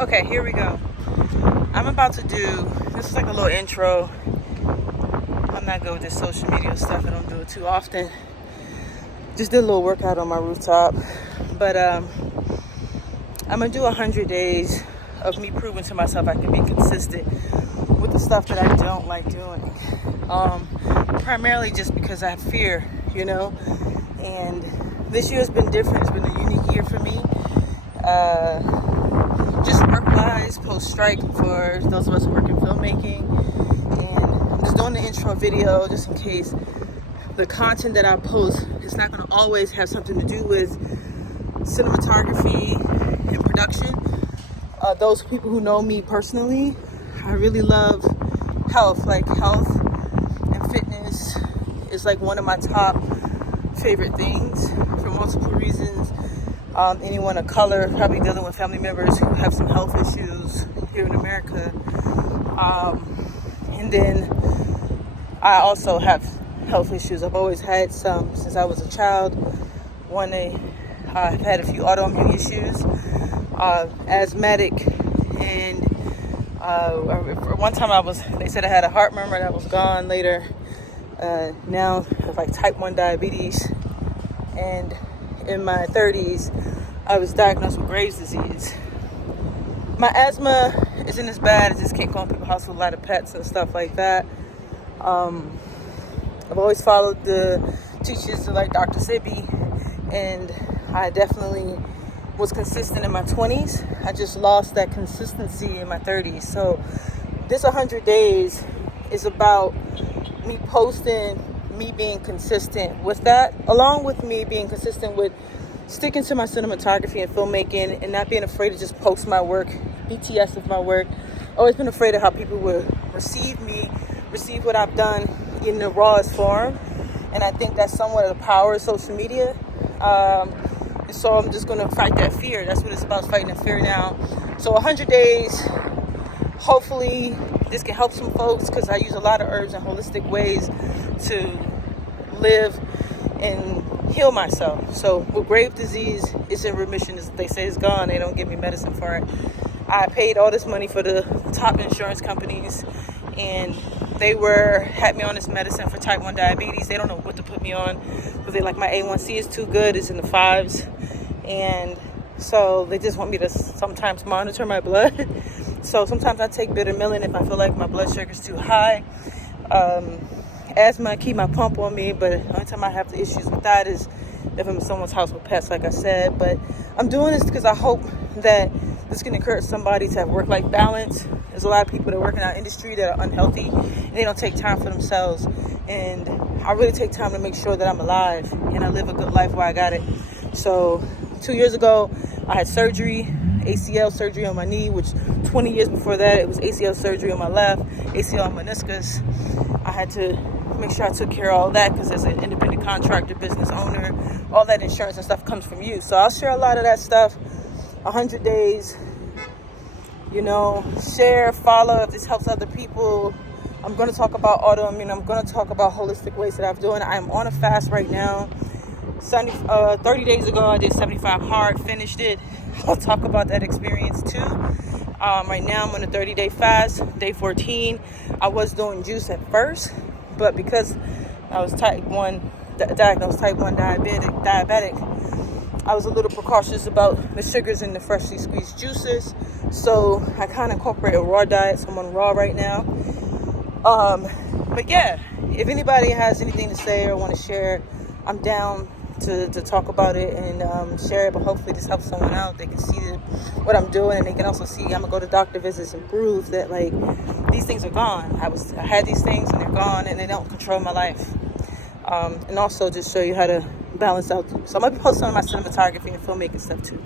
Okay, here we go. I'm about to do, this is like a little intro. I'm not good with this social media stuff. I don't do it too often. Just did a little workout on my rooftop. But I'm going to do 100 days of me proving to myself I can be consistent with the stuff that I don't like doing. Primarily just because I have fear, and this year has been different. It's been a unique year for me. Just work-wise, post-strike for those of us who work in filmmaking. And I'm just doing the intro video just in case the content that I post is not going to always have something to do with cinematography and production. Those people who know me personally, I really love health. Like health and fitness is like one of my top favorite things for multiple reasons. Anyone of color, probably dealing with family members who have some health issues here in America. And then I also have health issues. I've always had some since I was a child. I've had a few autoimmune issues, asthmatic, and one time they said I had a heart murmur that was gone later. Now I have like type 1 diabetes, and in my 30s, I was diagnosed with Graves' disease. My asthma isn't as bad. I just can't go in people's house with a lot of pets and stuff like that. I've always followed the teachings of like Dr. Sebi, and I definitely was consistent in my 20s. I just lost that consistency in my 30s. So this 100 days is about me posting, me being consistent with that, along with me being consistent with sticking to my cinematography and filmmaking and not being afraid to just post my work, BTS of my work. Always been afraid of how people will receive what I've done in the rawest form. And I think that's somewhat of the power of social media. And so I'm just going to fight that fear. That's what it's about, fighting that fear now. So 100 days, hopefully this can help some folks, because I use a lot of herbs and holistic ways to live and heal myself. So with Graves' disease, it's in remission. They say it's gone. They don't give me medicine for it. I paid all this money for the top insurance companies, and they had me on this medicine for type 1 diabetes. They don't know what to put me on, because they like my A1C is too good. It's in the 5s. And so they just want me to sometimes monitor my blood. So sometimes I take bitter melon if I feel like my blood sugar is too high. Asthma, I keep my pump on me, but the only time I have the issues with that is if I'm in someone's house with pets, like I said. But I'm doing this because I hope that this can encourage somebody to have work-life balance. There's a lot of people that work in our industry that are unhealthy, and they don't take time for themselves. And I really take time to make sure that I'm alive and I live a good life while I got it. So 2 years ago, I had surgery, ACL surgery on my knee, which 20 years before that, it was ACL surgery on my left, ACL on meniscus. I had to make sure I took care of all that, because as an independent contractor, business owner, all that insurance and stuff comes from you. So I'll share a lot of that stuff. 100 days, share, follow if this helps other people. I'm going to talk about autoimmune. I'm going to talk about holistic ways that I'm doing. I'm on a fast right now. 30 days ago, I did 75 hard, finished it. I'll talk about that experience too. Right now, I'm on a 30-day fast, day 14. I was doing juice at first, but because I was diagnosed type 1 diabetic, I was a little precautious about the sugars in the freshly squeezed juices. So I kind of incorporate a raw diet. So I'm on raw right now. But yeah, if anybody has anything to say or want to share, I'm down to talk about it and share it. But hopefully this helps someone out. They can see what I'm doing, and they can also see I'm gonna go to doctor visits and prove that like these things are gone. I had these things and they're gone, and they don't control my life. And also just show you how to balance out. So I'm gonna be posting on my cinematography and filmmaking stuff too.